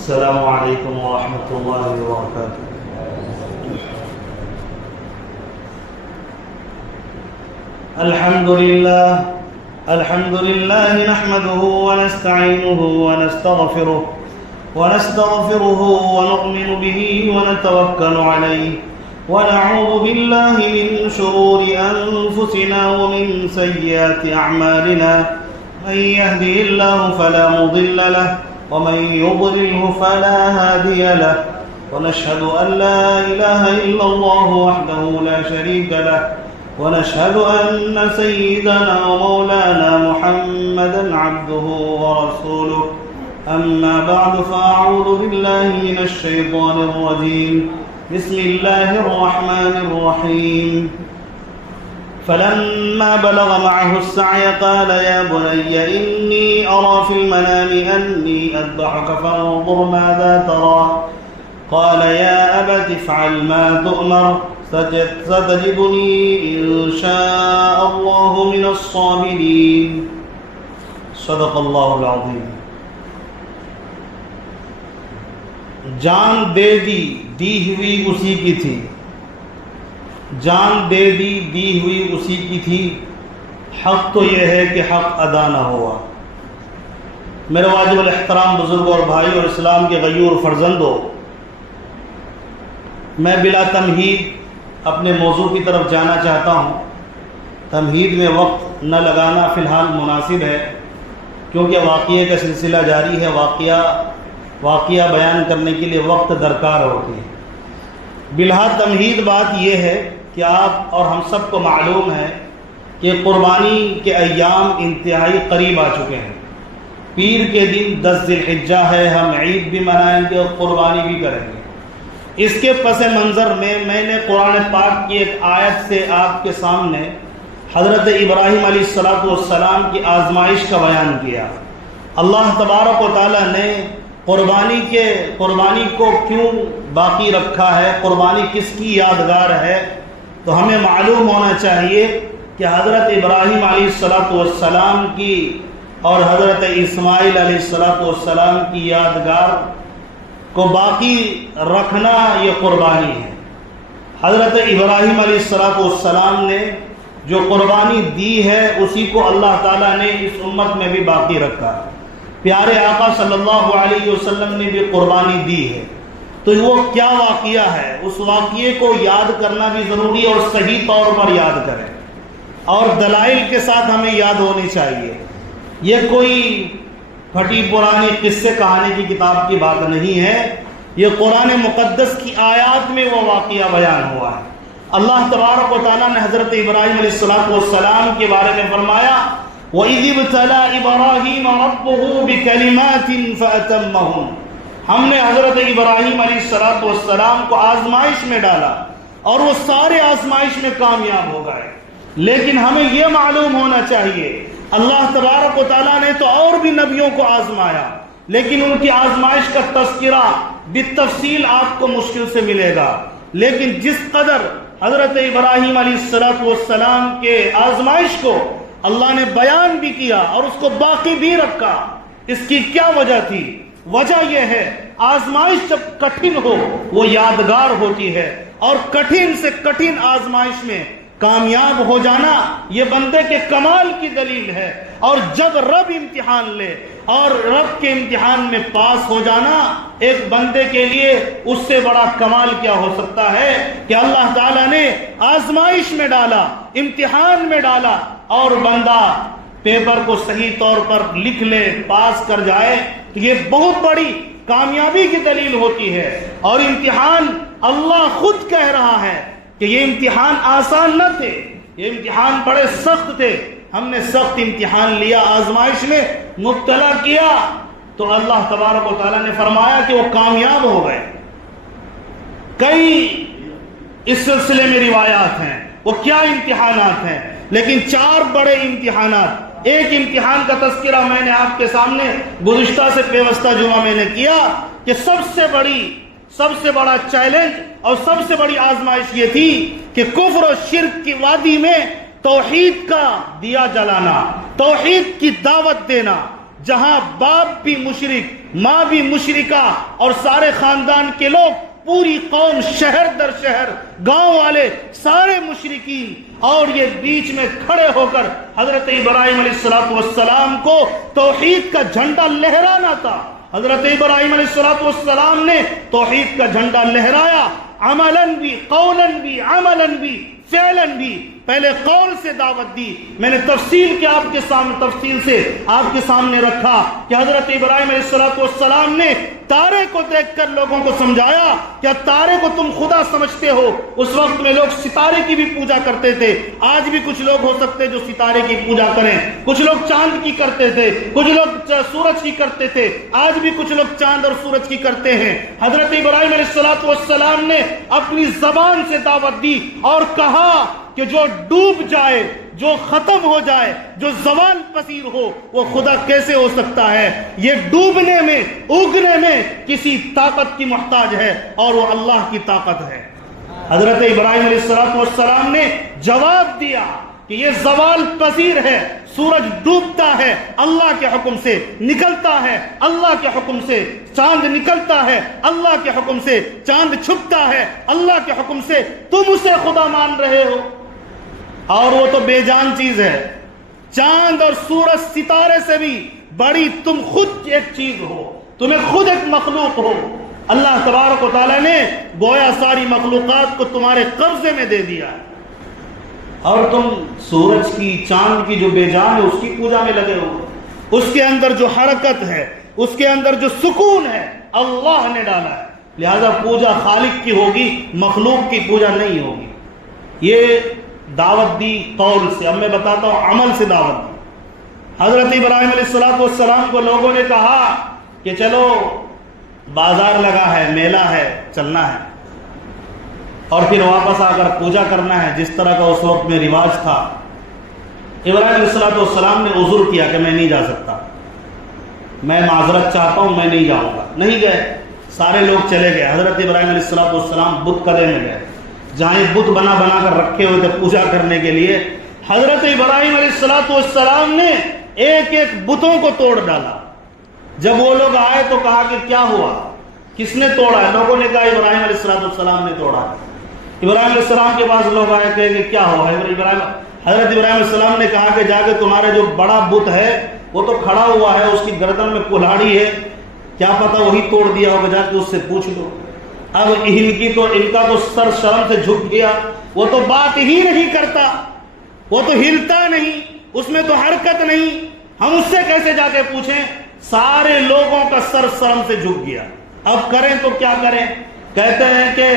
السلام علیکم ورحمۃ اللہ وبرکاتہ۔ الحمد للہ نحمده ونستعینه ونستغفره ونؤمن به ونتوکل علیہ ونعوذ باللہ من شرور انفسنا ومن سیئات اعمالنا من يهده الله فلا مضل له ومن يضلله فلا هادي له ونشهد أن لا إله إلا الله وحده لا شريك له ونشهد أن سيدنا ومولانا محمدا عبده ورسوله أما بعد فأعوذ بالله من الشيطان الرجيم بسم الله الرحمن الرحيم فلما بلغ معه السعي قال يا بني إني أرى في المنام أني أذبحك فانظر ماذا ترى قال يا أبت افعل ما تؤمر ستجدني إن شاء الله من الصابرين صدق الله العظيم۔ جان دے دی ہوئی اسی کی تھی، جان دے دی ہوئی اسی کی تھی، حق تو یہ ہے کہ حق ادا نہ ہوا۔ میرے واجب الاحترام بزرگوں اور بھائی اور اسلام کے غیور فرزندوں، میں بلا تمہید اپنے موضوع کی طرف جانا چاہتا ہوں۔ تمہید میں وقت نہ لگانا فی الحال مناسب ہے، کیونکہ واقعے کا سلسلہ جاری ہے۔ واقعہ بیان کرنے کے لیے وقت درکار ہوتی ہے۔ بلا تمہید بات یہ ہے کہ آپ اور ہم سب کو معلوم ہے کہ قربانی کے ایام انتہائی قریب آ چکے ہیں۔ پیر کے دن 10 ذی الحجہ ہے، ہم عید بھی منائیں گے اور قربانی بھی کریں گے۔ اس کے پس منظر میں نے قرآن پاک کی ایک آیت سے آپ کے سامنے حضرت ابراہیم علیہ السلام کی آزمائش کا بیان کیا۔ اللہ تبارک و تعالیٰ نے قربانی کو کیوں باقی رکھا ہے، قربانی کس کی یادگار ہے، تو ہمیں معلوم ہونا چاہیے کہ حضرت ابراہیم علیہ السلام کی اور حضرت اسماعیل علیہ السلام کی یادگار کو باقی رکھنا یہ قربانی ہے۔ حضرت ابراہیم علیہ السلام نے جو قربانی دی ہے اسی کو اللہ تعالیٰ نے اس امت میں بھی باقی رکھا ہے۔ پیارے آقا صلی اللہ علیہ وسلم نے بھی قربانی دی ہے، تو وہ کیا واقعہ ہے، اس واقعے کو یاد کرنا بھی ضروری ہے، اور صحیح طور پر یاد کریں اور دلائل کے ساتھ ہمیں یاد ہونی چاہیے۔ یہ کوئی پھٹی پرانی قصے کہانی کی کتاب کی بات نہیں ہے، یہ قرآن مقدس کی آیات میں وہ واقعہ بیان ہوا ہے۔ اللہ تبارک و تعالیٰ نے حضرت ابراہیم علیہ السلام کے بارے میں فرمایا وَإِذِ ابْتَلَىٰ إِبْرَاهِيمَ رَبُّهُ بِكَلِمَاتٍ فَأَتَمَّهُنَّ، ہم نے حضرت ابراہیم علیہ السلام کو آزمائش میں ڈالا اور وہ سارے آزمائش میں کامیاب ہو گئے۔ لیکن ہمیں یہ معلوم ہونا چاہیے اللہ تبارک و تعالیٰ نے تو اور بھی نبیوں کو آزمایا، لیکن ان کی آزمائش کا تذکرہ بالتفصیل آپ کو مشکل سے ملے گا، لیکن جس قدر حضرت ابراہیم علیہ السلام کے آزمائش کو اللہ نے بیان بھی کیا اور اس کو باقی بھی رکھا، اس کی کیا وجہ تھی؟ وجہ یہ ہے آزمائش جب کٹھن ہو وہ یادگار ہوتی ہے، اور کٹھن سے کٹھن آزمائش میں کامیاب ہو جانا یہ بندے کے کمال کی دلیل ہے۔ اور جب رب امتحان لے اور رب کے امتحان میں پاس ہو جانا ایک بندے کے لیے اس سے بڑا کمال کیا ہو سکتا ہے کہ اللہ تعالیٰ نے آزمائش میں ڈالا، امتحان میں ڈالا، اور بندہ پیپر کو صحیح طور پر لکھ لے، پاس کر جائے، تو یہ بہت بڑی کامیابی کی دلیل ہوتی ہے۔ اور امتحان اللہ خود کہہ رہا ہے کہ یہ امتحان آسان نہ تھے، یہ امتحان بڑے سخت تھے، ہم نے سخت امتحان لیا، آزمائش میں مبتلا کیا، تو اللہ تبارک و تعالیٰ نے فرمایا کہ وہ کامیاب ہو گئے۔ کئی اس سلسلے میں روایات ہیں، وہ کیا امتحانات ہیں، لیکن 4 بڑے امتحانات۔ ایک امتحان کا تذکرہ میں نے آپ کے سامنے گزشتہ سے پیوستہ جمعہ میں نے کیا کہ سب سے بڑا چیلنج اور سب سے بڑی آزمائش یہ تھی کہ کفر و شرک کی وادی میں توحید کا دیا جلانا، توحید کی دعوت دینا، جہاں باپ بھی مشرک، ماں بھی مشرکہ، اور سارے خاندان کے لوگ، پوری قوم، شہر در شہر، گاؤں والے سارے مشرکین، اور یہ بیچ میں کھڑے ہو کر حضرت ابراہیم علیہ السلام کو توحید کا جھنڈا لہرانا تھا۔ حضرت ابراہیم علیہ السلام نے توحید کا جھنڈا لہرایا، عملاً بھی، قولاً بھی، عملاً بھی، فعلاً بھی۔ پہلے قول سے دعوت دی، میں نے تفصیل سے آپ کے سامنے رکھا کہ حضرت ابراہیم علیہ السلام نے تارے کو دیکھ کر لوگوں کو سمجھایا، کیا تارے کو تم خدا سمجھتے ہو؟ اس وقت میں لوگ ستارے کی بھی پوجا کرتے تھے، آج بھی کچھ لوگ ہو سکتے جو ستارے کی پوجا کریں، کچھ لوگ چاند کی کرتے تھے، کچھ لوگ سورج کی کرتے تھے، آج بھی کچھ لوگ چاند اور سورج کی کرتے ہیں۔ حضرت ابراہیم علیہ السلام نے اپنی زبان سے دعوت دی اور کہا کہ جو ڈوب جائے، جو ختم ہو جائے، جو زوال پذیر ہو، وہ خدا کیسے ہو سکتا ہے؟ یہ ڈوبنے میں، اگنے میں کسی طاقت کی محتاج ہے، اور وہ اللہ کی طاقت ہے۔ حضرت ابراہیم علیہ السلام نے جواب دیا کہ یہ زوال پذیر ہے، سورج ڈوبتا ہے اللہ کے حکم سے، نکلتا ہے اللہ کے حکم سے، چاند نکلتا ہے اللہ کے حکم سے، چاند چھپتا ہے اللہ کے حکم سے، تم اسے خدا مان رہے ہو، اور وہ تو بے جان چیز ہے۔ چاند اور سورج ستارے سے بھی بڑی تم خود ایک چیز ہو، تمہیں خود ایک مخلوق ہو۔ اللہ تبارک و تعالیٰ نے گویا ساری مخلوقات کو تمہارے قبضے میں دے دیا ہے، اور تم سورج کی، چاند کی جو بے جان ہے اس کی پوجا میں لگے ہو۔ اس کے اندر جو حرکت ہے، اس کے اندر جو سکون ہے، اللہ نے ڈالا ہے، لہذا پوجا خالق کی ہوگی، مخلوق کی پوجا نہیں ہوگی۔ یہ دعوت دی قول سے، اب میں بتاتا ہوں عمل سے دعوت دی۔ حضرت ابراہیم علیہ السلام کو لوگوں نے کہا کہ چلو بازار لگا ہے، میلہ ہے، چلنا ہے، اور پھر واپس آ کر پوجا کرنا ہے، جس طرح کا اس وقت میں رواج تھا۔ ابراہیم علیہ السلام نے عذر کیا کہ میں نہیں جا سکتا، میں معذرت چاہتا ہوں، میں نہیں جاؤں گا۔ نہیں گئے، سارے لوگ چلے گئے۔ حضرت ابراہیم علیہ السلام بت قدے میں گئے، جہاں بت بنا کر رکھے ہوئے تھے پوجا کرنے کے لیے۔ حضرت ابراہیم علیہ السلام نے ایک ایک بتوں کو توڑ ڈالا۔ جب وہ لوگ آئے تو کہا کہ کیا ہوا، کس نے توڑا ہے؟ لوگوں نے کہا ابراہیم علیہ السلام نے توڑا ہے۔ ابراہیم علیہ السلام کے پاس لوگ آئے کہ کیا ہوا ہے؟ حضرت ابراہیم علیہ السلام نے کہا کہ جا کے تمہارا جو بڑا بت ہے وہ تو کھڑا ہوا ہے، اس کی گردن میں کلہاڑی ہے، کیا پتہ وہی توڑ دیا ہوگا، جا کے اس سے پوچھ لو۔ اب ان کا تو سر شرم سے جھک گیا، وہ تو بات ہی نہیں کرتا، وہ تو ہلتا نہیں، اس میں تو حرکت نہیں، ہم اس سے کیسے جا کے پوچھیں؟ سارے لوگوں کا سر شرم سے جھک گیا۔ اب کریں تو کیا کریں؟ کہتے ہیں کہ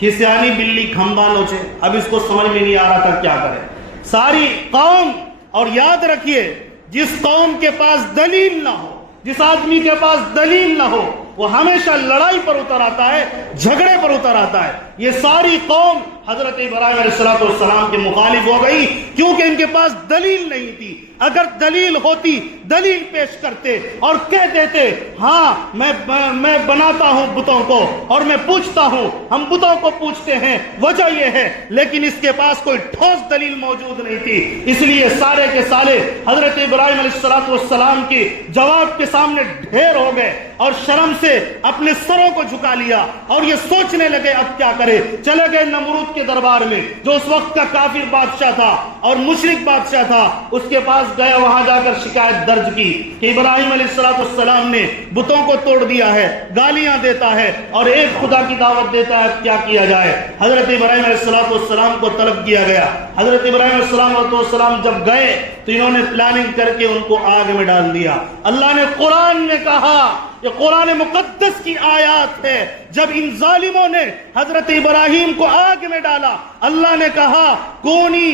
کھسیانی بلی کھمبا نوچے۔ اب اس کو سمجھ میں نہیں آ رہا تھا کیا کرے ساری قوم۔ اور یاد رکھیے، جس قوم کے پاس دلیل نہ ہو، جس آدمی کے پاس دلیل نہ ہو، وہ ہمیشہ لڑائی پر اتر آتا ہے، جھگڑے پر اتر آتا ہے۔ یہ ساری قوم حضرت ابراہیم علیہ السلام کے مخالف ہو گئی، کیونکہ ان کے پاس دلیل نہیں تھی۔ اگر دلیل ہوتی، دلیل پیش کرتے اور کہہ دیتے ہاں میں بناتا ہوں بتوں کو اور میں پوچھتا ہوں، ہم بتوں کو پوچھتے ہیں، وجہ یہ ہے، لیکن اس کے پاس کوئی ٹھوس دلیل موجود نہیں تھی۔ اس لیے سارے کے سارے حضرت ابراہیم علیہ السلام کے جواب کے سامنے ڈھیر ہو گئے اور شرم سے اپنے سروں کو جھکا لیا، اور یہ سوچنے لگے اب کیا کرے۔ چلے گئے نمرود کے دربار میں، جو اس وقت کا کافر بادشاہ تھا اور مشرک بادشاہ تھا، اس کے پاس گئے، وہاں جا کر شکایت درج کی کہ ابراہیم علیہ السلام نے بتوں کو توڑ دیا ہے، گالیاں دیتا ہے اور ایک خدا کی دعوت دیتا ہے، کیا کیا جائے؟ حضرت ابراہیم علیہ السلام کو طلب کیا گیا۔ حضرت ابراہیم علیہ السلام جب گئے تو انہوں نے پلاننگ کر کے ان کو آگ میں ڈال دیا۔ اللہ نے قرآن میں کہا، یہ قرآن مقدس کی آیات ہے، جب ان ظالموں نے حضرت ابراہیم کو آگ میں ڈالا، اللہ نے کہا کونی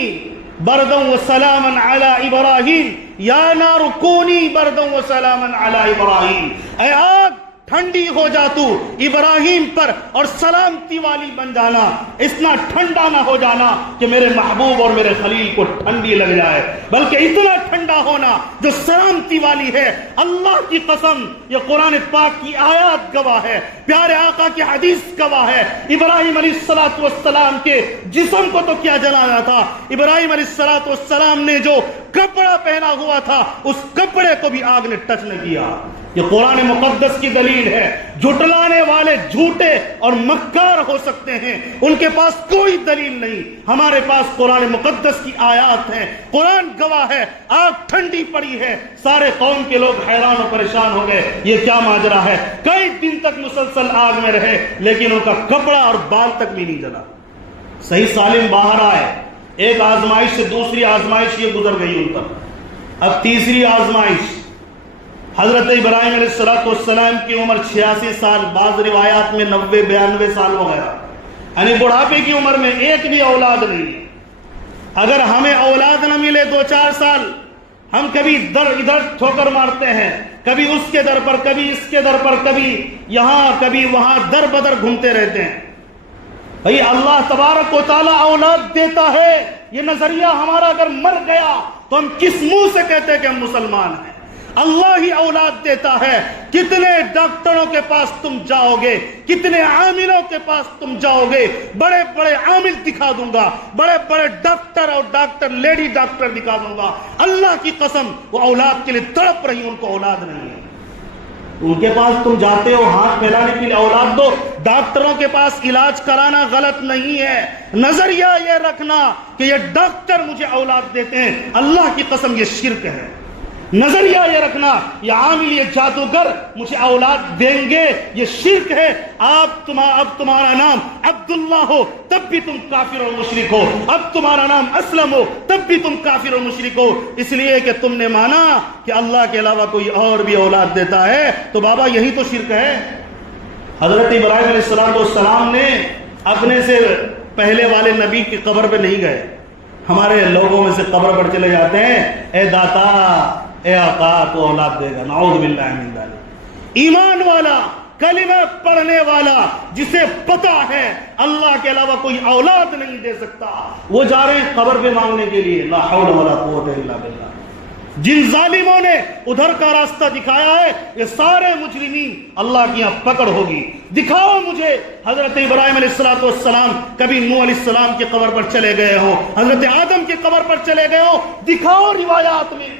برداً و سلاماً علی ابراہیم، یا نار کونی برداً و سلاماً علی ابراہیم، اے آگ ٹھنڈی ہو جا تو ابراہیم پر اور سلامتی والی بن جانا، اتنا ٹھنڈا نہ ہو جانا کہ میرے محبوب اور میرے خلیل کو ٹھنڈی لگ جائے، بلکہ اتنا ٹھنڈا ہونا جو سلامتی والی ہے۔ اللہ کی قسم یہ قرآن پاک کی آیات گواہ ہے، پیارے آقا کی حدیث گواہ ہے۔ ابراہیم علیہ السلام کے جسم کو تو کیا جلانا تھا، ابراہیم علیہ السلام نے جو کپڑا پہنا ہوا تھا اس کپڑے کو بھی آگ نے ٹچ نہ کیا۔ یہ قرآن مقدس کی دلیل ہے۔ جھٹلانے والے جھوٹے اور مکار ہو سکتے ہیں، ان کے پاس کوئی دلیل نہیں، ہمارے پاس قرآن مقدس کی آیات ہیں۔ قرآن گواہ ہے، آگ ٹھنڈی پڑی ہے، سارے قوم کے لوگ حیران و پریشان ہو گئے، یہ کیا ماجرا ہے؟ کئی دن تک مسلسل آگ میں رہے لیکن ان کا کپڑا اور بال تک بھی نہیں جلا۔ صحیح سالم باہر آئے، ایک آزمائش سے دوسری آزمائش یہ گزر گئی ان پر۔ اب تیسری آزمائش، حضرت ابراہیم علیہ السلام کی عمر 86 سال، بعض روایات میں 90-92 سال وغیرہ، یعنی بڑھاپے کی عمر میں ایک بھی اولاد نہیں ہے۔ اگر ہمیں اولاد نہ ملے 2-4 سال، ہم کبھی ادھر ٹھوکر مارتے ہیں، کبھی اس کے در پر، کبھی اس کے در پر، کبھی یہاں کبھی وہاں در بدر گھومتے رہتے ہیں۔ بھئی اللہ تبارک و تعالیٰ اولاد دیتا ہے، یہ نظریہ ہمارا اگر مر گیا تو ہم کس منہ سے کہتے ہیں کہ ہم مسلمان ہیں؟ اللہ ہی اولاد دیتا ہے۔ کتنے ڈاکٹروں کے پاس تم جاؤ گے، کتنے عاملوں کے پاس تم جاؤ گے، بڑے بڑے عامل دکھا دوں گا، بڑے بڑے ڈاکٹر اور لیڈی ڈاکٹر دکھا دوں گا، اللہ کی قسم وہ اولاد کے لیے تڑپ رہی، ان کو اولاد نہیں ہے۔ ان کے پاس تم جاتے ہو ہاتھ پھیلانے کے لیے اولاد دو۔ ڈاکٹروں کے پاس علاج کرانا غلط نہیں ہے، نظریہ یہ رکھنا کہ یہ ڈاکٹر مجھے اولاد دیتے ہیں، اللہ کی قسم یہ شرک ہے۔ نظریہ یہ رکھنا یہ عامل، یہ جادوگر مجھے اولاد دیں گے، یہ شرک ہے۔ اب تمہارا نام عبداللہ ہو تب بھی تم کافر اور مشرک ہو، اب تمہارا نام اسلم ہو تب بھی تم کافر اور مشرک ہو، اس لیے کہ تم نے مانا کہ اللہ کے علاوہ کوئی اور بھی اولاد دیتا ہے، تو بابا یہی تو شرک ہے۔ حضرت ابراہیم علیہ السلام نے اپنے سے پہلے والے نبی کی قبر پہ نہیں گئے، ہمارے لوگوں میں سے قبر پر چلے جاتے ہیں، اے داتا اے آقا تو اولاد دے گا، نعوذ باللہ من ذالک۔ ایمان والا، کلمہ پڑھنے والا، جسے پتا ہے اللہ کے علاوہ کوئی اولاد نہیں دے سکتا، وہ جا رہے ہیں قبر پہ مانگنے کے لیے، لا حول ولا قوت الا باللہ۔ جن ظالموں نے ادھر کا راستہ دکھایا ہے یہ سارے مجرمین اللہ کی یہاں پکڑ ہوگی۔ دکھاؤ مجھے حضرت ابراہیم علیہ السلام کبھی نوح علیہ السلام کی قبر پر چلے گئے ہو، حضرت آدم کی قبر پر چلے گئے ہو، دکھاؤ روایات میں۔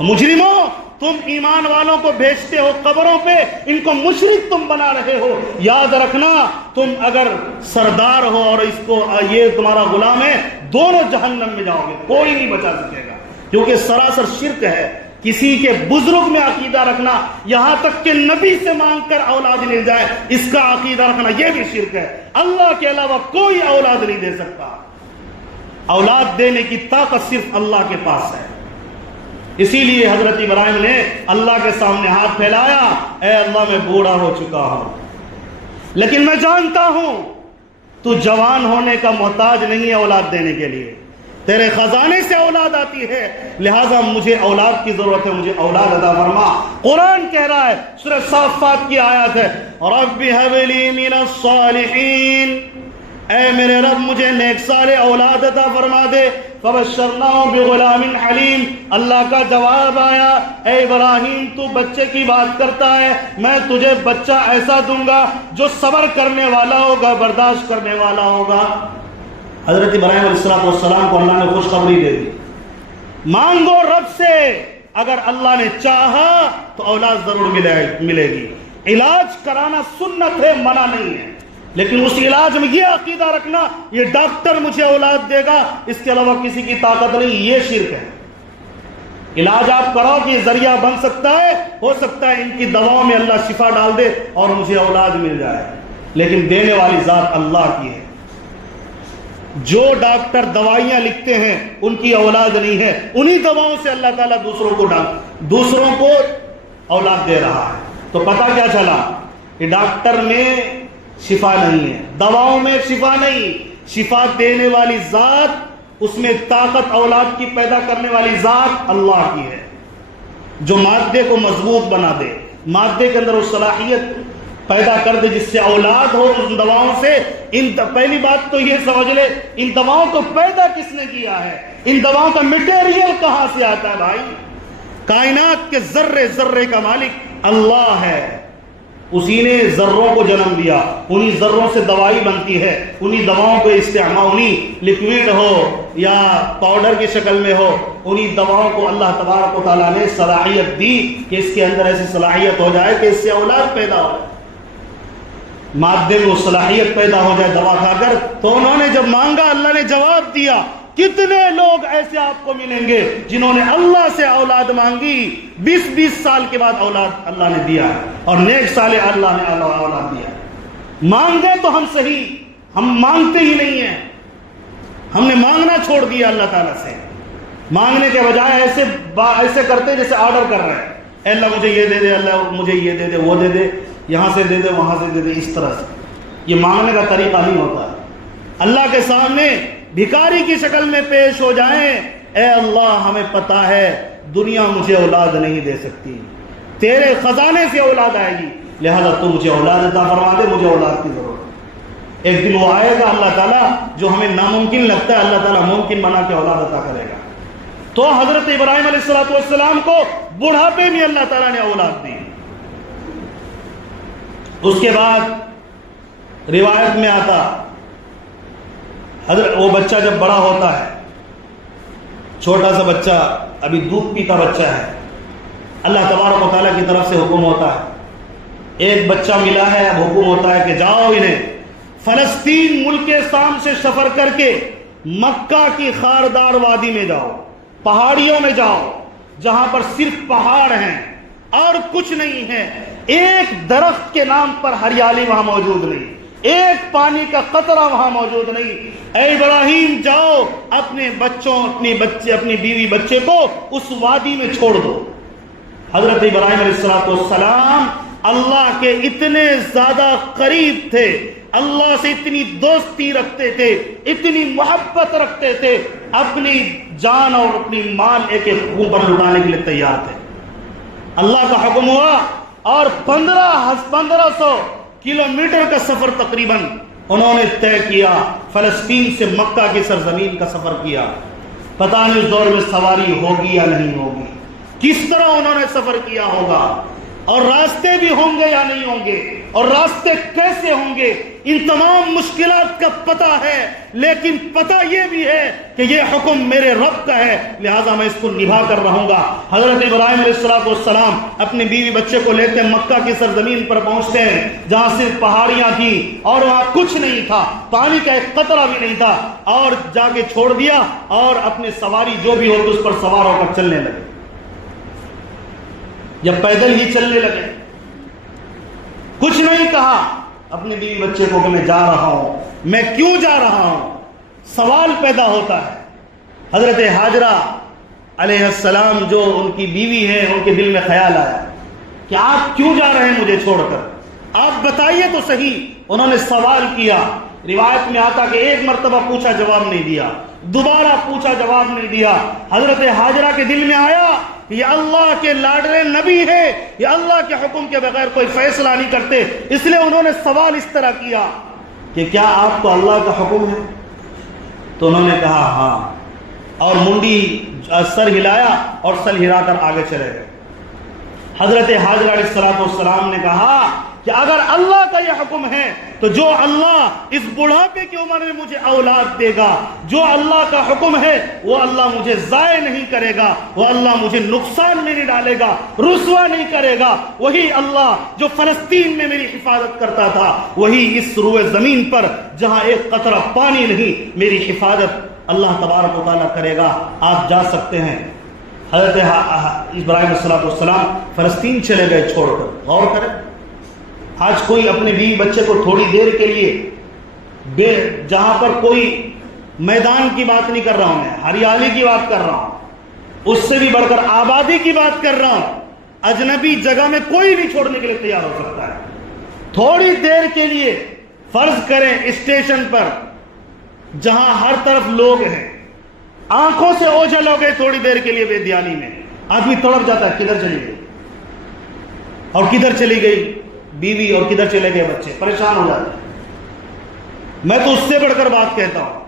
مجرموں، تم ایمان والوں کو بھیجتے ہو قبروں پہ، ان کو مشرک تم بنا رہے ہو۔ یاد رکھنا تم اگر سردار ہو اور اس کو یہ تمہارا غلام ہے، دونوں جہنم میں جاؤ گے، کوئی نہیں بچا سکے گا، کیونکہ سراسر شرک ہے۔ کسی کے بزرگ میں عقیدہ رکھنا، یہاں تک کہ نبی سے مانگ کر اولاد مل جائے، اس کا عقیدہ رکھنا یہ بھی شرک ہے۔ اللہ کے علاوہ کوئی اولاد نہیں دے سکتا، اولاد دینے کی طاقت صرف اللہ کے پاس ہے۔ اسی لیے حضرت ابراہیم نے اللہ کے سامنے ہاتھ پھیلایا، اے اللہ میں بوڑھا ہو چکا ہوں لیکن میں جانتا ہوں تو جوان ہونے کا محتاج نہیں ہے اولاد دینے کے لیے، تیرے خزانے سے اولاد آتی ہے، لہٰذا مجھے اولاد کی ضرورت ہے، مجھے اولاد عطا فرما۔ قرآن کہہ رہا ہے، سورہ صافات کی آیات ہے، رب هب لی من الصالحین، اے میرے رب مجھے نیک صالح اولاد عطا فرما دے۔ فبشرناہ بغلام حلیم، اللہ کا جواب آیا، اے ابراہیم تو بچے کی بات کرتا ہے، میں تجھے بچہ ایسا دوں گا جو صبر کرنے والا ہوگا، برداشت کرنے والا ہوگا۔ حضرت ابراہیم علیہ السلام کو اللہ نے خوشخبری دے دی، مانگو رب سے، اگر اللہ نے چاہا تو اولاد ضرور ملے گی۔ علاج کرانا سنت ہے، منع نہیں ہے، لیکن اس علاج میں یہ عقیدہ رکھنا یہ ڈاکٹر مجھے اولاد دے گا، اس کے علاوہ کسی کی طاقت نہیں، یہ شرک ہے۔ علاج آپ کرو کہ یہ ذریعہ بن سکتا ہے، ہو سکتا ہے ان کی دواؤں میں اللہ شفا ڈال دے اور مجھے اولاد مل جائے، لیکن دینے والی ذات اللہ کی ہے۔ جو ڈاکٹر دوائیاں لکھتے ہیں ان کی اولاد نہیں ہے، انہی دواؤں سے اللہ تعالیٰ دوسروں کو اولاد دے رہا ہے۔ تو پتہ کیا چلا کہ ڈاکٹر میں شفا نہیں ہے، دواؤں میں شفا نہیں، شفا دینے والی ذات، اس میں طاقت اولاد کی پیدا کرنے والی ذات اللہ کی ہے، جو مادے کو مضبوط بنا دے، مادے کے اندر وہ صلاحیت پیدا کر دے جس سے اولاد ہو ان دواؤں سے. پہلی بات تو یہ سمجھ لے ان دواؤں کو پیدا کس نے کیا ہے, ان دواؤں کا مٹیریل کہاں سے آتا ہے بھائی. کائنات کے ذرے ذرے کا مالک اللہ ہے, اسی نے ذروں کو جنم دیا, انہی ذروں سے دوائی بنتی ہے, انہی دواؤں کو استعمال, انہی لکوڈ ہو یا پاؤڈر کی شکل میں ہو, انہی دواؤں کو اللہ تبارک و تعالیٰ نے صلاحیت دی کہ اس کے اندر ایسی صلاحیت ہو جائے کہ اس سے اولاد پیدا ہو, مادے میں وہ صلاحیت پیدا ہو جائے دوا کھا کر. تو انہوں نے جب مانگا اللہ نے جواب دیا. کتنے لوگ ایسے آپ کو ملیں گے جنہوں نے اللہ سے اولاد مانگی, 20 سال کے بعد اولاد اللہ نے دیا, اور نیک صالح اللہ نے اولاد دیا. مانگے تو ہم صحیح, ہم مانگتے ہی نہیں ہیں, ہم نے مانگنا چھوڑ دیا اللہ تعالیٰ سے. مانگنے کے بجائے ایسے کرتے جیسے آرڈر کر رہے ہیں, اے اللہ مجھے یہ دے دے, اللہ مجھے یہ دے دے, وہ دے دے, یہاں سے دے دے, وہاں سے دے دے. اس طرح سے یہ مانگنے کا طریقہ نہیں ہوتا. اللہ کے سامنے بھکاری کی شکل میں پیش ہو جائیں, اے اللہ ہمیں پتا ہے دنیا مجھے اولاد نہیں دے سکتی, تیرے خزانے سے اولاد آئے گی, لہذا تو مجھے اولاد عطا فرما دے, مجھے اولاد کی ضرورت. ایک دن وہ آئے گا اللہ تعالیٰ جو ہمیں ناممکن لگتا ہے اللہ تعالیٰ ممکن بنا کے اولاد عطا کرے گا. تو حضرت ابراہیم علیہ السلام کو بڑھاپے میں اللہ تعالیٰ نے اولاد دی. اس کے بعد روایت میں آتا حضرت وہ بچہ جب بڑا ہوتا ہے, چھوٹا سا بچہ ابھی دودھ پیتا بچہ ہے, اللہ تبارک و تعالیٰ کی طرف سے حکم ہوتا ہے, ایک بچہ ملا ہے, اب حکم ہوتا ہے کہ جاؤ انہیں فلسطین ملک شام سے سفر کر کے مکہ کی خاردار وادی میں جاؤ, پہاڑیوں میں جاؤ جہاں پر صرف پہاڑ ہیں اور کچھ نہیں ہے, ایک درخت کے نام پر ہریالی وہاں موجود نہیں, ایک پانی کا قطرہ وہاں موجود نہیں. اے ابراہیم جاؤ اپنے بچوں, اپنی بیوی بچے کو اس وادی میں چھوڑ دو. حضرت ابراہیم علیہ السلام اللہ کے اتنے زیادہ قریب تھے, اللہ سے اتنی دوستی رکھتے تھے, اتنی محبت رکھتے تھے, اپنی جان اور اپنی مال ایک ایک خون پر لٹانے کے لیے تیار تھے. اللہ کا حکم ہوا اور 1500 کلومیٹر کا سفر تقریباً انہوں نے طے کیا, فلسطین سے مکہ کی سرزمین کا سفر کیا. پتہ نہیں اس دور میں سواری ہوگی یا نہیں ہوگی, کس طرح انہوں نے سفر کیا ہوگا, اور راستے بھی ہوں گے یا نہیں ہوں گے, اور راستے کیسے ہوں گے, ان تمام مشکلات کا پتہ ہے. لیکن پتہ یہ بھی ہے کہ یہ حکم میرے رب کا ہے, لہٰذا میں اس کو نبھا کر رہوں گا. حضرت ابراہیم علیہ السلام اپنی بیوی بچے کو لیتے مکہ کی سرزمین پر پہنچتے ہیں جہاں صرف پہاڑیاں تھیں اور وہاں کچھ نہیں تھا, پانی کا ایک قطرہ بھی نہیں تھا, اور جا کے چھوڑ دیا اور اپنی سواری جو بھی ہوتی اس پر سوار ہو کر چلنے لگے, یا پیدل ہی چلنے لگے. کچھ نہیں کہا اپنے بیوی بچے کو کہ میں جا رہا ہوں, میں کیوں جا رہا ہوں. سوال پیدا ہوتا ہے. حضرت حاجرہ علیہ السلام جو ان کی بیوی ہیں, ان کے دل میں خیال آیا کہ آپ کیوں جا رہے ہیں مجھے چھوڑ کر, آپ بتائیے تو صحیح. انہوں نے سوال کیا. روایت میں آتا کہ ایک مرتبہ پوچھا جواب نہیں دیا, دوبارہ پوچھا جواب نہیں دیا. حضرت حاجرہ کے دل میں آیا یہ اللہ کے لاڈلے نبی ہے, یہ اللہ کے حکم کے بغیر کوئی فیصلہ نہیں کرتے, اس لیے انہوں نے سوال اس طرح کیا کہ کیا آپ کو اللہ کا حکم ہے. تو انہوں نے کہا ہاں, اور منڈی سر ہلایا اور سر ہلا کر آگے چلے گئے. حضرت حاجرہ علیہ السلام نے کہا کہ اگر اللہ کا یہ حکم ہے تو جو اللہ اس بڑھاپے کی عمر میں مجھے اولاد دے گا, جو اللہ کا حکم ہے وہ اللہ مجھے ضائع نہیں کرے گا, وہ اللہ مجھے نقصان میں نہیں ڈالے گا, رسوا نہیں کرے گا. وہی اللہ جو فلسطین میں میری حفاظت کرتا تھا, وہی اس روئے زمین پر جہاں ایک قطرہ پانی نہیں میری حفاظت اللہ تبارک و تعالیٰ کرے گا. آپ جا سکتے ہیں. حضرت ابراہیم علیہ السلام فلسطین چلے گئے چھوڑ کر. غور کریں, آج کوئی اپنے بیوی بچے کو تھوڑی دیر کے لیے جہاں پر کوئی میدان کی بات نہیں کر رہا ہوں, میں ہریالی کی بات کر رہا ہوں, اس سے بھی بڑھ کر آبادی کی بات کر رہا ہوں, اجنبی جگہ میں کوئی بھی چھوڑنے کے لیے تیار ہو سکتا ہے. تھوڑی دیر کے لیے فرض کریں اسٹیشن پر جہاں ہر طرف لوگ ہیں, آنکھوں سے اوجھل ہو گئے تھوڑی دیر کے لیے بے دھیانی میں, آدمی تڑپ جاتا ہے کدھر چلی گئی. اور کدھر چلی گئی بیوی اور کدھر چلے گئے بچے، پریشان ہو جاتے ہیں۔ میں تو اس سے بڑھ کر بات کہتا ہوں،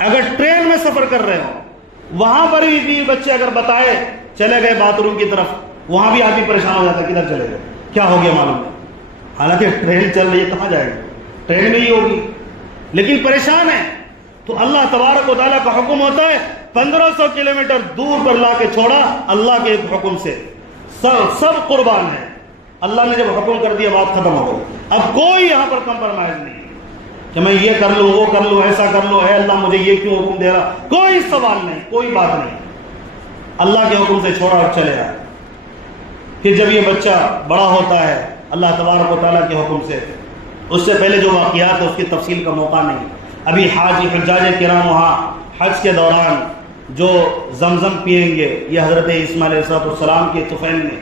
اگر ٹرین میں سفر کر رہے ہو وہاں پر بھی بیوی بچے اگر بتائے چلے گئے باتھ روم کی طرف، وہاں بھی آدمی پریشان ہو جاتا ہے کدھر چلے گئے، کیا ہو گیا معلوم ہے، حالانکہ ٹرین چل رہی ہے کہاں جائے گی، ٹرین میں ہی ہوگی، لیکن پریشان ہے۔ تو اللہ تبارک و تعالیٰ کا حکم ہوتا ہے 1500 کلومیٹر دور پر لا کے چھوڑا اللہ کے ایک حکم سے، سب قربان ہے۔ اللہ نے جب حکم کر دیا بات ختم ہو گئی، اب کوئی یہاں پر کمپرمائز نہیں کہ میں یہ کر لوں وہ کر لوں ایسا کر لوں، اے اللہ مجھے یہ کیوں حکم دے رہا، کوئی سوال نہیں، کوئی بات نہیں، اللہ کے حکم سے چھوڑا اور چلے آئے۔ پھر جب یہ بچہ بڑا ہوتا ہے اللہ تبارک و تعالیٰ کے حکم سے، اس سے پہلے جو واقعات ہے اس کی تفصیل کا موقع نہیں، ابھی حجاج کرام وہاں حج کے دوران جو زمزم پیئیں گے، یہ حضرت اسماعیل علیہ السلام کے طفیل میں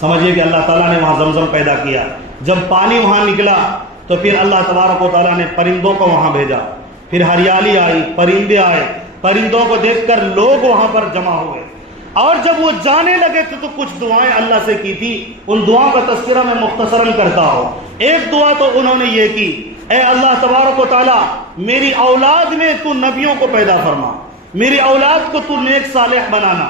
سمجھیے کہ اللہ تعالیٰ نے وہاں زمزم پیدا کیا، جب پانی وہاں نکلا تو پھر اللہ تبارک و تعالیٰ نے پرندوں کو وہاں بھیجا، پھر ہریالی آئی، پرندے آئے، پرندوں کو دیکھ کر لوگ وہاں پر جمع ہوئے، اور جب وہ جانے لگے تھے تو کچھ دعائیں اللہ سے کی تھی، ان دعاؤں کا تذکرہ میں مختصراً کرتا ہوں۔ ایک دعا تو انہوں نے یہ کی، اے اللہ تبارک و تعالیٰ میری اولاد میں تو نبیوں کو پیدا فرما، میری اولاد کو تو نیک صالح بنانا،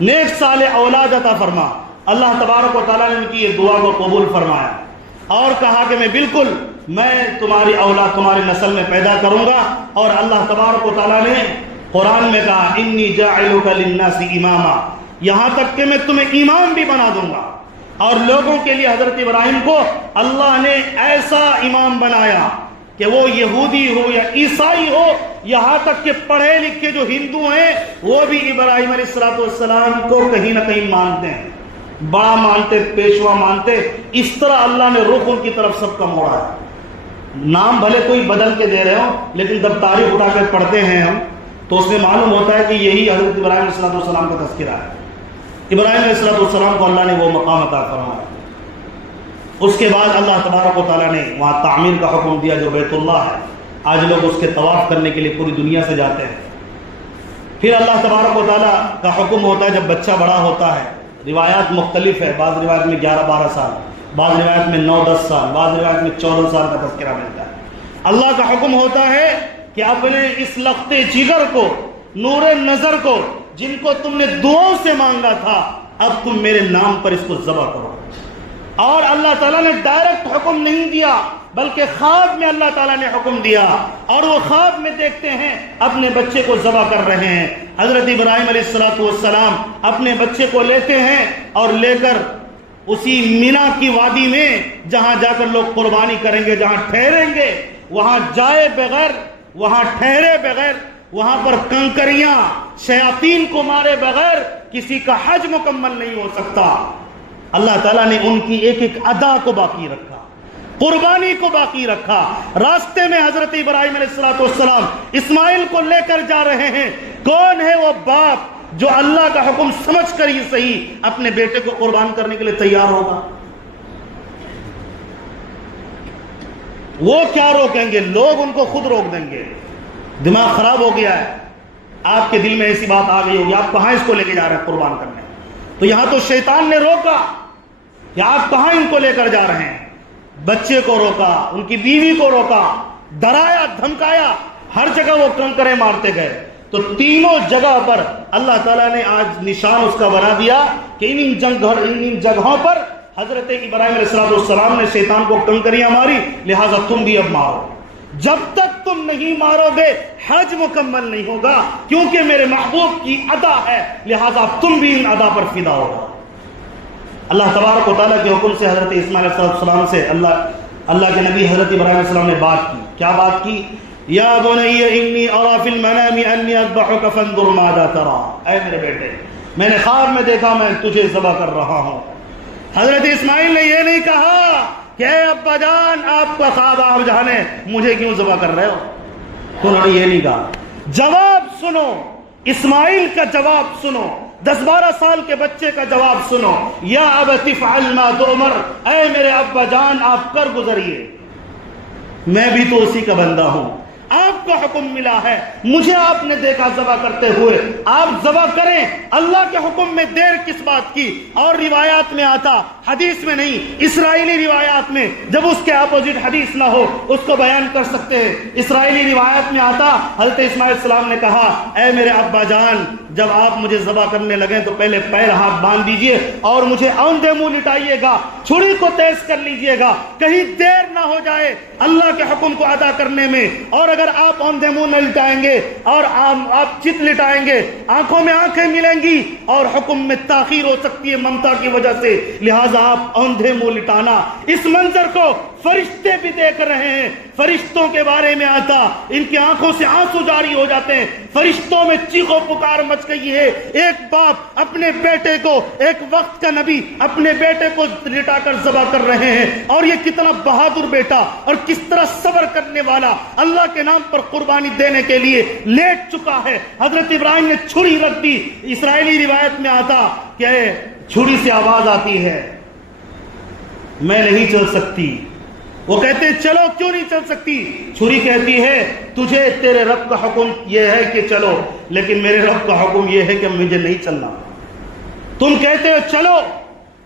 نیک صالح اولاد عطا فرما۔ اللہ تبارک و تعالیٰ نے ان کی یہ دعا کو قبول فرمایا اور کہا کہ میں تمہاری اولاد تمہاری نسل میں پیدا کروں گا، اور اللہ تبارک و تعالیٰ نے قرآن میں کہا انی جاعلک للناس اماما، یہاں تک کہ میں تمہیں امام بھی بنا دوں گا۔ اور لوگوں کے لیے حضرت ابراہیم کو اللہ نے ایسا امام بنایا کہ وہ یہودی ہو یا عیسائی ہو، یہاں تک کہ پڑھے لکھے جو ہندو ہیں وہ بھی ابراہیم علیہ السلام کو کہیں نہ کہیں مانتے ہیں، بڑا مانتے، پیشوا مانتے۔ اس طرح اللہ نے رخ ان کی طرف سب کا موڑا ہے۔ نام بھلے کوئی بدل کے دے رہے ہو، لیکن جب تاریخ اٹھا کے پڑھتے ہیں ہم تو اس میں معلوم ہوتا ہے کہ یہی حضرت ابراہیم علیہ السلام کا تذکرہ ہے۔ ابراہیم علیہ السلام کو اللہ نے وہ مقام عطا فرمایا۔ اس کے بعد اللہ تبارک و تعالیٰ نے وہاں تعمیر کا حکم دیا جو بیت اللہ ہے، آج لوگ اس کے طواف کرنے کے لیے پوری دنیا سے جاتے ہیں۔ پھر اللہ تبارک و تعالیٰ کا حکم ہوتا ہے جب بچہ بڑا ہوتا ہے، روایات مختلف ہے، بعض روایت میں 11-12 سال، بعض روایت میں 9-10 سال، بعض روایت میں 14 سال کا تذکرہ ملتا ہے۔ اللہ کا حکم ہوتا ہے کہ اپنے اس لخت جگر کو، نور نظر کو، جن کو تم نے دعاؤں سے مانگا تھا، اب تم میرے نام پر اس کو ذبح کرو۔ اور اللہ تعالیٰ نے ڈائریکٹ حکم نہیں دیا، بلکہ خواب میں اللہ تعالیٰ نے حکم دیا، اور وہ خواب میں دیکھتے ہیں اپنے بچے کو ذبح کر رہے ہیں۔ حضرت ابراہیم علیہ السلام اپنے بچے کو لیتے ہیں اور لے کر اسی مینا کی وادی میں جہاں جا کر لوگ قربانی کریں گے، جہاں ٹھہریں گے، وہاں جائے بغیر، وہاں ٹھہرے بغیر، وہاں پر کنکریاں شیاطین کو مارے بغیر کسی کا حج مکمل نہیں ہو سکتا۔ اللہ تعالیٰ نے ان کی ایک ایک ادا کو باقی رکھا، قربانی کو باقی رکھا۔ راستے میں حضرت ابراہیم علیہ السلام اسماعیل کو لے کر جا رہے ہیں۔ کون ہے وہ باپ جو اللہ کا حکم سمجھ کر ہی صحیح اپنے بیٹے کو قربان کرنے کے لیے تیار ہوگا؟ وہ کیا روکیں گے؟ لوگ ان کو خود روک دیں گے۔ دماغ خراب ہو گیا ہے، آپ کے دل میں ایسی بات آ گئی ہوگی، آپ کہاں اس کو لے کے جا رہے ہیں قربان کرنے؟ تو یہاں تو شیطان نے روکا کہ آپ کہاں ان کو لے کر جا رہے ہیں۔ بچے کو روکا، ان کی بیوی کو روکا، ڈرایا، دھمکایا، ہر جگہ وہ کنکرے مارتے گئے۔ تو تینوں جگہ پر اللہ تعالیٰ نے آج نشان اس کا بنا دیا کہ ان جگہوں پر حضرت ابراہیم علیہ السلام نے شیطان کو کنکریاں ماری، لہٰذا تم بھی اب مارو۔ جب تک تم نہیں مارو گے حج مکمل نہیں ہوگا، کیونکہ میرے محبوب کی ادا ہے، لہٰذا تم بھی ان ادا پر فدا ہوگا۔ اللہ تبارک و تعالیٰ کے حکم سے حضرت اسماعیل علیہ السلام سے اللہ کے نبی حضرت ابراہیم علیہ السلام نے بات کی۔ کیا بات کی؟ یا بنی انی ارا فی المنام انی اذبحک فانظر ماذا تری، اے میرے بیٹے میں نے خواب میں دیکھا میں تجھے ذبح کر رہا ہوں۔ حضرت اسماعیل نے یہ نہیں کہا کہ اے ابا جان آپ کا خواب آپ جانے، مجھے کیوں ذبح کر رہے ہو؟ انہوں نے یہ نہیں کہا۔ جواب سنو، اسماعیل کا جواب سنو، 10-12 سال کے بچے کا جواب سنو۔ یا ابت افعل ما تؤمر، اے میرے ابا جان آپ کر گزریے، میں بھی تو اسی کا بندہ ہوں۔ آپ کو حکم ملا ہے، مجھے آپ نے دیکھا ذبح کرتے ہوئے، آپ ذبح کریں۔ اللہ کے حکم میں دیر کس بات کی؟ اور روایات میں آتا، حدیث میں نہیں، اسرائیلی روایات میں، جب اس کے اپوزٹ حدیث نہ ہو اس کو بیان کر سکتے ہیں۔ اسرائیلی روایات میں آتا، حضرت اسماعیل السلام نے کہا اے میرے ابا جان، جب آپ مجھے ذبح کرنے لگیں تو پہلے پیر ہاتھ باندھ دیجئے اور مجھے اوندھے منہ لٹائیے گا، چھری کو تیز کر لیجئے گا، کہیں دیر نہ ہو جائے اللہ کے حکم کو ادا کرنے میں۔ اور اگر آپ اوندھے منہ نہ لٹائیں گے اور آپ چت لٹائیں گے، آنکھوں میں آنکھیں ملیں گی اور حکم میں تاخیر ہو سکتی ہے ممتا کی وجہ سے، لہٰذا آپ اوندھے منہ لٹانا۔ اس منظر کو فرشتے بھی دیکھ رہے ہیں، فرشتوں کے بارے میں آتا، ان کی آنکھوں سے آنسو جاری ہو جاتے ہیں، فرشتوں میں چیخ و پکار مچ گئی ہے۔ ایک باپ اپنے بیٹے کو، ایک وقت کا نبی اپنے بیٹے کو لٹا کر ذبح کر رہے ہیں، اور یہ کتنا بہادر بیٹا اور کس طرح صبر کرنے والا، اللہ کے نام پر قربانی دینے کے لیے لیٹ چکا ہے۔ حضرت ابراہیم نے چھری رکھ دی۔ اسرائیلی روایت میں آتا کہ چھری سے آواز آتی ہے میں نہیں چل سکتی، وہ کہتے ہیں چلو، کیوں نہیں چل سکتی؟ چھری کہتی ہے تجھے تیرے رب کا حکم یہ ہے کہ چلو، لیکن میرے رب کا حکم یہ ہے کہ مجھے نہیں چلنا۔ تم کہتے ہو چلو،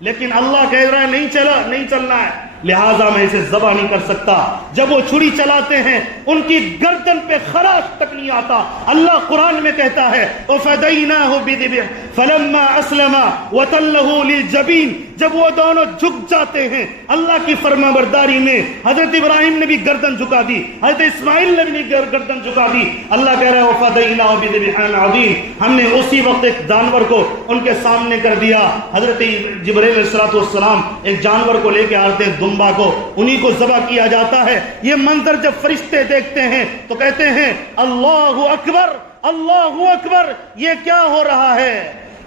لیکن اللہ کہہ رہا ہے نہیں چلنا ہے، لہٰذا میں اسے ذبح نہیں کر سکتا۔ جب وہ چھری چلاتے ہیں ان کی گردن پہ خراش تک نہیں آتا۔ اللہ قرآن میں کہتا ہے وَفَدَيْنَاهُ بِذِبْحٍ فَلَمَّا أَسْلَمَا وَتَلَّهُ لِلْجَبِينِ، جب وہ دونوں جھک جاتے ہیں اللہ کی فرما برداری میں، حضرت ابراہیم نے بھی گردن جھکا دی، حضرت اسماعیل نے بھی گردن جھکا دی۔ اللہ کہہ رہا ہے وَفَدَيْنَاهُ بِذِبْحٍ عَظِيمٍ، ہم نے اسی وقت ایک جانور کو ان کے سامنے کر دیا۔ حضرت جبرائیل علیہ السلام ایک جانور کو لے کے آتے ہیں، دمبا کو، انہی کو ذبح کیا جاتا ہے۔ یہ منظر جب فرشتے دیکھتے ہیں تو کہتے ہیں اللہ اکبر، اللہ اکبر، یہ کیا ہو رہا ہے؟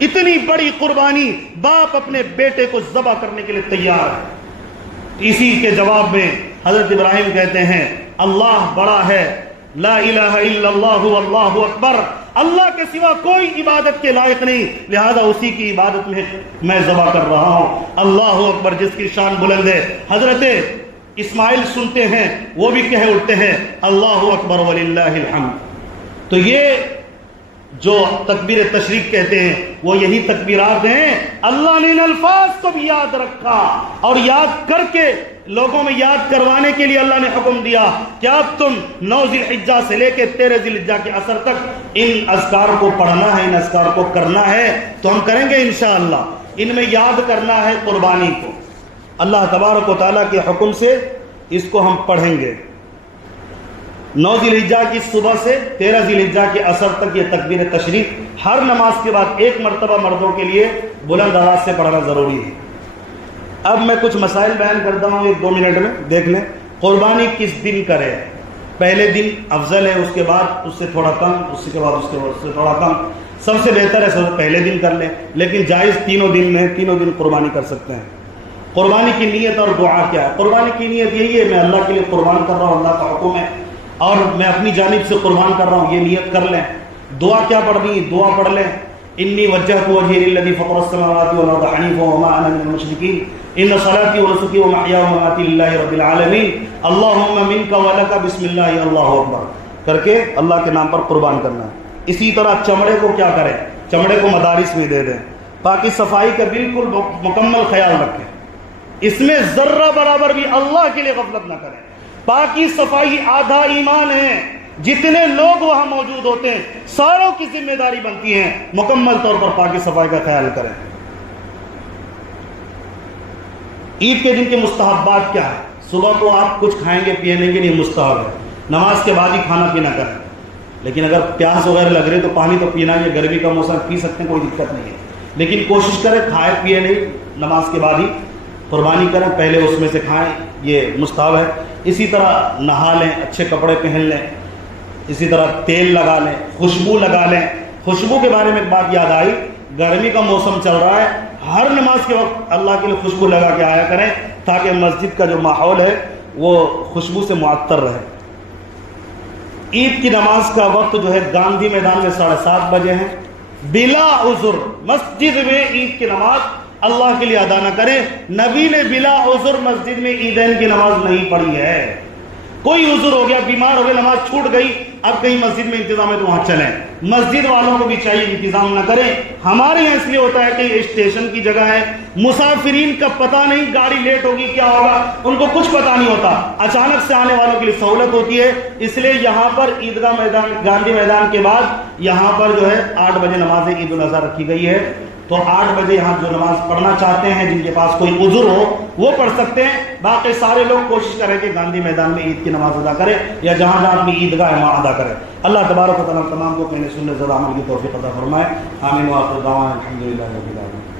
اتنی بڑی قربانی، باپ اپنے بیٹے کو ذبح کرنے کے لیے تیار ہے۔ اسی کے جواب میں حضرت ابراہیم کہتے ہیں اللہ بڑا ہے، لا الہ الا اللہ واللہ اکبر، اللہ کے سوا کوئی عبادت کے لائق نہیں، لہذا اسی کی عبادت میں ذبح کر رہا ہوں۔ اللہ اکبر، جس کی شان بلند ہے۔ حضرت اسماعیل سنتے ہیں، وہ بھی کہہ اٹھتے ہیں اللہ اکبر وللہ الحمد۔ تو یہ جو تکبیر تشریق کہتے ہیں وہ یہی تکبیرات ہیں۔ اللہ نے ان الفاظ کو بھی یاد رکھا اور یاد کر کے لوگوں میں یاد کروانے کے لیے اللہ نے حکم دیا کہ اب تم 9 ذی الحجہ سے لے کے 13 ذی الحجہ کے عصر تک ان اذکار کو پڑھنا ہے، ان اذکار کو کرنا ہے۔ تو ہم کریں گے انشاءاللہ۔ ان میں یاد کرنا ہے قربانی کو، اللہ تبارک و تعالیٰ کے حکم سے اس کو ہم پڑھیں گے۔ 9 ذی الحجہ کی صبح سے 13 ذی الحجہ کے عصر تک یہ تکبیر تشریق ہر نماز کے بعد ایک مرتبہ مردوں کے لیے بلند آواز سے پڑھنا ضروری ہے۔ اب میں کچھ مسائل بیان کرتا ہوں 1-2 منٹ میں، دیکھ لیں۔ قربانی کس دن کرے؟ پہلے دن افضل ہے، اس کے بعد اس سے تھوڑا کم، اس کے بعد اس سے تھوڑا کم، سب سے بہتر ہے سب پہلے دن کر لیں، لیکن جائز تینوں دن میں، تینوں دن قربانی کر سکتے ہیں۔ قربانی کی نیت اور دعا کیا ہے؟ قربانی کی نیت یہی ہے میں اللہ کے لیے قربان کر رہا ہوں، اللہ کا حکم ہے اور میں اپنی جانب سے قربان کر رہا ہوں، یہ نیت کر لیں۔ دعا کیا پڑھنی؟ دعا پڑھ لیں انی وجہت وجہی للذی فطر السماوات والارض حنیفا وما انا من المشرکین ان صلاتی ونسکی ومحیائی ومماتی للہ رب العالمین اللہم منک ولک بسم اللہ اللہ اکبر کر کے اللہ کے نام پر قربان کرنا ہے۔ اسی طرح چمڑے کو کیا کریں؟ چمڑے کو مدارس میں دے دیں، باقی صفائی کا بالکل مکمل خیال رکھیں، اس میں ذرہ برابر بھی اللہ کے لیے غفلت نہ کریں۔ باقی صفائی آدھا ایمان ہے، جتنے لوگ وہاں موجود ہوتے ہیں ساروں کی ذمہ داری بنتی ہے مکمل طور پر پاکی صفائی کا خیال کریں۔ عید کے دن کے مستحبات کیا ہے؟ صبح کو آپ کچھ کھائیں گے پینے کے لیے مستحب ہے، نماز کے بعد ہی کھانا پینا کریں، لیکن اگر پیاس وغیرہ لگ رہے تو پانی تو پینا ہے، گرمی کا موسم پی سکتے ہیں، کوئی دقت نہیں ہے، لیکن کوشش کریں کھائے پیے نہیں، نماز کے بعد ہی قربانی کریں، پہلے اس میں سے کھائیں، یہ مستحب ہے۔ اسی طرح نہا لیں، اچھے کپڑے پہن لیں، اسی طرح تیل لگا لیں، خوشبو لگا لیں۔ خوشبو کے بارے میں ایک بات یاد آئی، گرمی کا موسم چل رہا ہے، ہر نماز کے وقت اللہ کے لیے خوشبو لگا کے آیا کریں تاکہ مسجد کا جو ماحول ہے وہ خوشبو سے معطر رہے۔ عید کی نماز کا وقت جو ہے گاندھی میدان میں 7:30 بجے ہے، بلا عذر مسجد میں عید کی نماز اللہ کے لیے ادا نہ کریں۔ نبی نے بلا عذر مسجد میں عیدین کی نماز نہیں پڑھی ہے۔ کوئی عذر ہو گیا، بیمار ہو گئے، نماز چھوٹ گئی، اب کہیں مسجد میں انتظام ہے تو وہاں چلیں. مسجد والوں کو بھی چاہیے انتظام نہ کریں. ہمارے یہاں اس لیے ہوتا ہے کہ یہ اسٹیشن کی جگہ ہے، مسافرین کا پتہ نہیں گاڑی لیٹ ہوگی کیا ہوگا، ان کو کچھ پتہ نہیں ہوتا، اچانک سے آنے والوں کے لیے سہولت ہوتی ہے. اس لیے یہاں پر عیدگاہ میدان، گاندھی میدان کے بعد یہاں پر جو ہے 8 بجے نماز عید الاضحیٰ رکھی گئی ہے. تو 8 بجے یہاں جو نماز پڑھنا چاہتے ہیں، جن کے پاس کوئی عذر ہو وہ پڑھ سکتے ہیں. باقی سارے لوگ کوشش کریں کہ گاندھی میدان میں عید کی نماز ادا کریں یا جہاں جہاں اپنی عیدگاہ ہے وہاں ادا کریں. اللہ تبارک و تعالیٰ تمام کو اپنے سنت زیادہ عمل کی توفیق عطا فرمائے. آمین. وآخر دعوانا الحمدللہ رب العالمین.